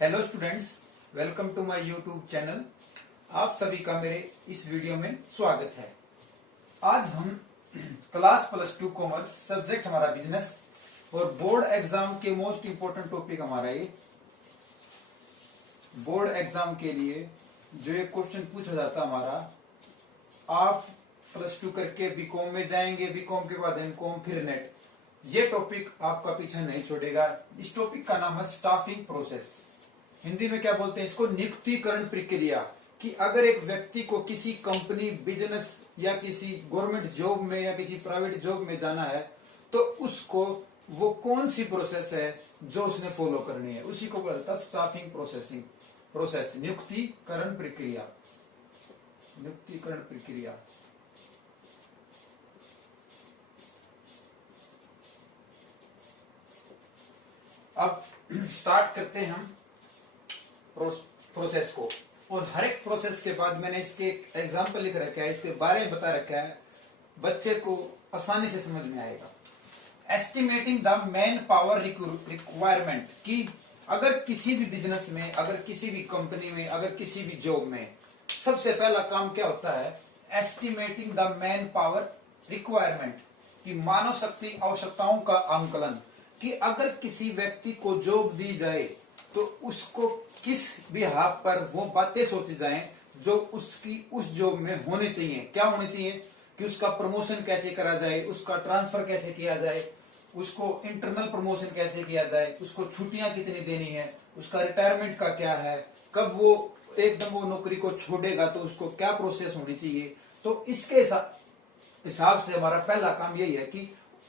Hello students, welcome to my YouTube channel. आप सभी का मेरे इस वीडियो में स्वागत है। आज हम क्लास +2 कॉमर्स सब्जेक्ट हमारा बिजनेस और बोर्ड एग्जाम के मोस्ट इंपोर्टेंट टॉपिक हमारा ये बोर्ड एग्जाम के लिए जो एक क्वेश्चन पूछा जाता हमारा, आप +2 करके बीकॉम में जाएंगे, बीकॉम के बाद एमकॉम फिर नेट, ये टॉपिक आपका पीछा नहीं छोड़ेगा। इस टॉपिक का नाम है स्टाफिंग प्रोसेस। हिंदी में क्या बोलते हैं इसको? नियुक्तिकरण प्रक्रिया। कि अगर एक व्यक्ति को किसी कंपनी, बिजनेस या किसी गवर्नमेंट जॉब में या किसी प्राइवेट जॉब में जाना है तो उसको वो कौन सी प्रोसेस है जो उसने फॉलो करनी है, उसी को बोलता है स्टाफिंग प्रोसेस, नियुक्तिकरण प्रक्रिया। नियुक्तिकरण प्रक्रिया। अब स्टार्ट करते हैं हम प्रोसेस को, और हर एक प्रोसेस के बाद मैंने इसके एक एग्जाम्पल लिख रखा है, इसके बारे में बता रखा है, बच्चे को आसानी से समझ में आएगा। Estimating the man power requirement. कि अगर किसी भी बिजनेस में, अगर किसी भी कंपनी में, अगर किसी भी जॉब में, सबसे पहला काम क्या होता है? Estimating the man power requirement, कि मानव शक्ति आवश्यकताओं का आंकलन। कि अगर किसी व्यक्ति को जॉब दी जाए तो उसको किस बिहाफ पर वो बातें सोची जाएं जो उसकी उस जॉब में होने चाहिए। क्या होने चाहिए? कि उसका प्रमोशन कैसे करा जाए, उसका ट्रांसफर कैसे किया जाए, उसको इंटरनल प्रमोशन कैसे किया जाए, उसको छुट्टियां कितनी देनी है, उसका रिटायरमेंट का क्या है, कब वो एकदम वो नौकरी को छोड़ेगा तो उसको क्या प्रोसेस होनी चाहिए। तो इसके हिसाब से हमारा पहला काम यही है कि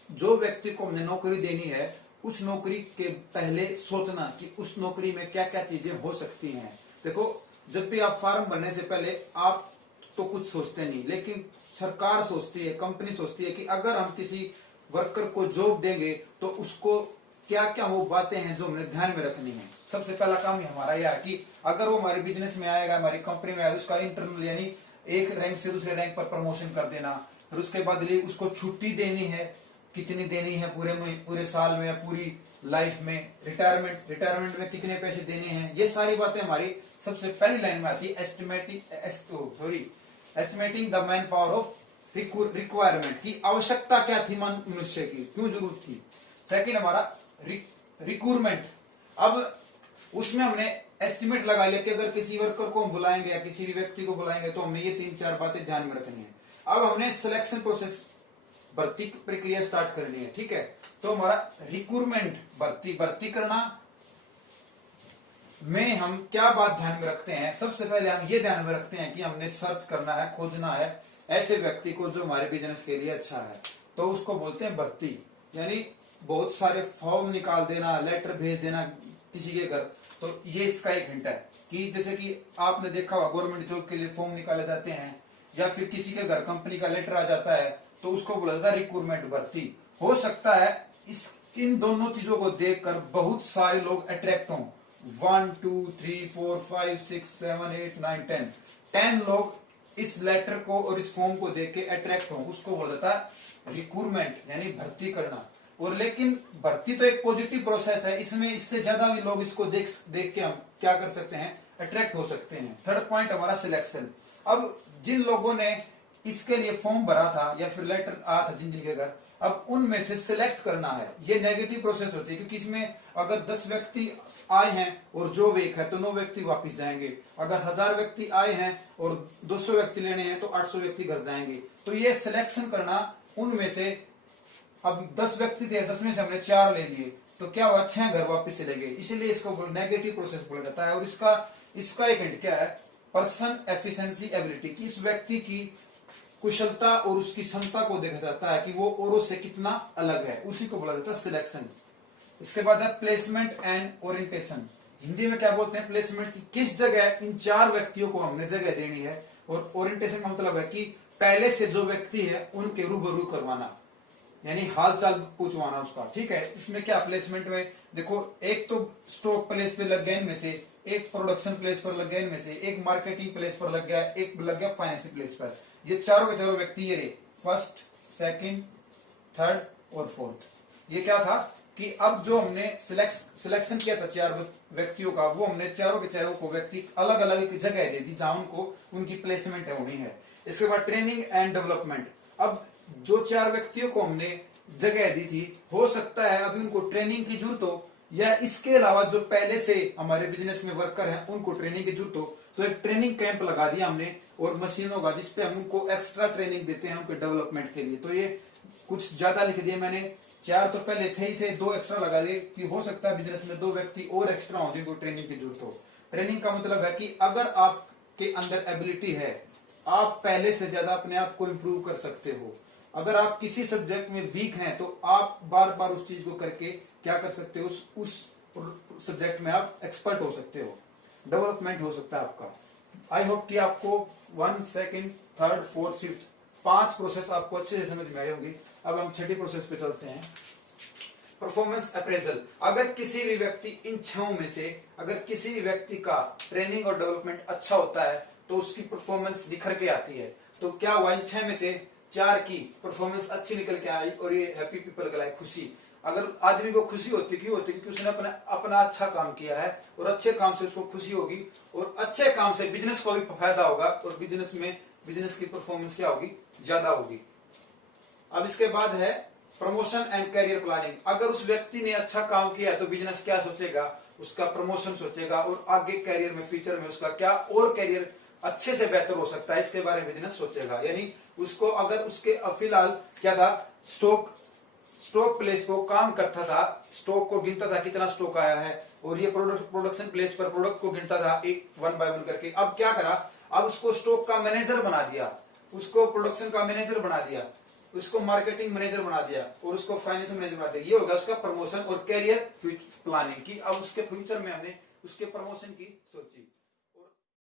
जो व्यक्ति को हमने नौकरी देनी है उस नौकरी के पहले सोचना कि उस नौकरी में क्या क्या चीजें हो सकती हैं। देखो, जब भी आप फॉर्म भरने से पहले आप तो कुछ सोचते नहीं, लेकिन सरकार सोचती है, कंपनी सोचती है कि अगर हम किसी वर्कर को जॉब देंगे तो उसको क्या क्या वो बातें हैं जो हमें ध्यान में रखनी है। सबसे पहला काम हमारा यह है कि अगर वो हमारे बिजनेस में आएगा, हमारी कंपनी में आएगा, उसका इंटरनल यानी एक रैंक से दूसरे रैंक पर प्रमोशन कर देना, फिर उसके बाद उसको छुट्टी देनी है, कितनी देनी है पूरे साल में या पूरी लाइफ में, रिटायरमेंट में कितने पैसे देने हैं, ये सारी बातें हमारी सबसे पहली लाइन में आती है। Estimating the man power of requirement, की आवश्यकता क्या थी मनुष्य की, क्यों जरूरत थी। सेकंड हमारा रिक्रूटमेंट। अब उसमें हमने एस्टिमेट लगा लिया कि अगर किसी वर्कर को हम बुलाएंगे या किसी भी व्यक्ति को बुलाएंगे तो हमें ये 3-4 बातें ध्यान में रखनी है। अब हमने सिलेक्शन प्रोसेस, भर्ती प्रक्रिया स्टार्ट करनी है। ठीक है, तो हमारा रिक्रूटमेंट, भर्ती करना में हम क्या बात ध्यान में रखते हैं? सबसे पहले हम ये ध्यान में रखते हैं कि हमने सर्च करना है, खोजना है ऐसे व्यक्ति को जो हमारे बिजनेस के लिए अच्छा है, तो उसको बोलते हैं भर्ती। यानी बहुत सारे फॉर्म निकाल देना, लेटर भेज देना किसी के घर, तो ये इसका एक हिंट है। कि जैसे कि आपने देखा होगा गवर्नमेंट जॉब के लिए फॉर्म निकाले जाते हैं, या फिर किसी के घर कंपनी का लेटर आ जाता है तो उसको बोला जाता है रिक्रूटमेंट, भर्ती। हो सकता है इन दोनों चीजों को देखकर बहुत सारे लोग अट्रैक्ट हों। 1 2 3 4 5 6 7 8 9 10 लोग इस लेटर को और इस फॉर्म को देख के अट्रैक्ट हों, उसको बोला जाता है रिक्रूटमेंट, यानी भर्ती करना। और लेकिन भर्ती तो एक पॉजिटिव प्रोसेस है, इसमें इससे ज्यादा भी लोग इसको देख के हम क्या कर सकते हैं? अट्रैक्ट हो सकते हैं। थर्ड पॉइंट हमारा सिलेक्शन। अब जिन लोगों ने इसके लिए फॉर्म भरा था या फिर लेटर आया था जिन के घर, अब उनमें से सिलेक्ट करना है। ये नेगेटिव प्रोसेस होती है, क्योंकि इसमें अगर 10 व्यक्ति आए हैं और जॉब एक है तो 9 व्यक्ति वापस जाएंगे। अगर 1000 व्यक्ति आए हैं और 200 व्यक्ति लेने हैं तो 800 व्यक्ति घर जाएंगे। तो ये सिलेक्शन करना, उनमें से अब 10 व्यक्ति थे, 10 में से हमने 4 ले लिए तो क्या हुआ? 6 घर वापस चले गए। इसीलिए इसको नेगेटिव प्रोसेस बोला जाता है। और इसका एक हिंट क्या है? पर्सन एफिशिएंसी एबिलिटी, की इस व्यक्ति की कुशलता और उसकी क्षमता को देखा जाता है कि वो औरों से कितना अलग है, उसी को बोला जाता है सिलेक्शन। इसके बाद है प्लेसमेंट एंड ओरिएंटेशन। हिंदी में क्या बोलते हैं? प्लेसमेंट, की किस जगह इन 4 व्यक्तियों को हमने जगह देनी है। और ओरिएंटेशन का मतलब है कि पहले से जो व्यक्ति है उनके रूबरू करवाना, यानी हालचाल पूछवाना उसका। ठीक है, इसमें क्या प्लेसमेंट में देखो, एक तो स्टॉक प्लेस पे लग गया इनमें से, एक प्रोडक्शन प्लेस पर लग गया इनमें से, एक मार्केटिंग प्लेस पर लग गया, एक लग गया फाइनेंशियल प्लेस पर। ये चारों के चारों व्यक्ति ये रहे, फर्स्ट, सेकंड, थर्ड और फोर्थ। ये क्या था? कि अब जो हमने सिलेक्शन किया था 4 व्यक्तियों का, वो हमने चारों के चारों को व्यक्ति अलग अलग जगह दे दी जहां उनको उनकी प्लेसमेंट होनी है। इसके बाद ट्रेनिंग एंड डेवलपमेंट। अब जो 4 व्यक्तियों को हमने जगह दी थी, हो सकता है अभी उनको ट्रेनिंग की जरूरत हो, या इसके अलावा जो पहले से हमारे बिजनेस में वर्कर हैं उनको ट्रेनिंग की जरूरत हो, तो एक ट्रेनिंग कैंप लगा दिया हमने और मशीनों का, जिसपे हम उनको एक्स्ट्रा ट्रेनिंग देते हैं उनके डेवलपमेंट के लिए। तो ये कुछ ज्यादा लिख दिए मैंने, 4 तो पहले थे ही थे, 2 एक्स्ट्रा लगा दिए कि हो सकता है बिजनेस में 2 व्यक्ति और एक्स्ट्रा हो जिनको ट्रेनिंग की जरूरत हो। ट्रेनिंग का मतलब है कि अगर आपके अंदर एबिलिटी है, आप पहले से ज्यादा अपने आप को इम्प्रूव कर सकते हो। अगर आप किसी सब्जेक्ट में वीक हैं तो आप बार बार उस चीज को करके क्या कर सकते हो, उस सब्जेक्ट में आप एक्सपर्ट हो सकते हो, डेवलपमेंट हो सकता है आपका। आई होप कि आपको 1, 2, 3, 4, 5 5 प्रोसेस आपको अच्छे से समझ में आई होगी। अब हम छठी प्रोसेस पे चलते हैं, परफॉर्मेंस अप्रेजल। अगर किसी भी व्यक्ति इन 6 में से अगर किसी भी व्यक्ति का ट्रेनिंग और डेवलपमेंट अच्छा होता है तो उसकी परफॉर्मेंस निखर के आती है। तो क्या हुआ, इन 6 में से 4 की परफॉर्मेंस अच्छी निकल के आई और ये हैप्पी पीपल कहलाई, खुशी। अगर आदमी को खुशी होती क्यों होती, क्योंकि उसने अपना अच्छा काम किया है और अच्छे काम से उसको खुशी होगी और अच्छे काम से बिजनेस को भी फायदा होगा और बिजनेस की परफॉर्मेंस क्या होगी, ज्यादा होगी। अब इसके बाद है प्रमोशन एंड करियर प्लानिंग। अगर उस व्यक्ति ने अच्छा काम किया तो बिजनेस क्या सोचेगा, उसका प्रमोशन सोचेगा और आगे करियर में फ्यूचर में उसका क्या और करियर अच्छे से बेहतर हो सकता है, इसके बारे में बिजनेस सोचेगा। यानी उसको अगर उसके फिलहाल क्या था, स्टॉक प्लेस को काम करता था, स्टॉक को गिनता था कितना स्टॉक आया है और ये प्रोडक्शन प्लेस पर प्रोडक्ट को गिनता था एक 1 बाय 1 करके। अब क्या करा, अब उसको स्टॉक का मैनेजर बना दिया, उसको प्रोडक्शन का मैनेजर बना दिया, उसको मार्केटिंग मैनेजर बना दिया और उसको फाइनेंस मैनेजर बना दिया। ये होगा उसका प्रमोशन और कैरियर प्लानिंग की। अब उसके फ्यूचर में हमने उसके प्रमोशन की सोची।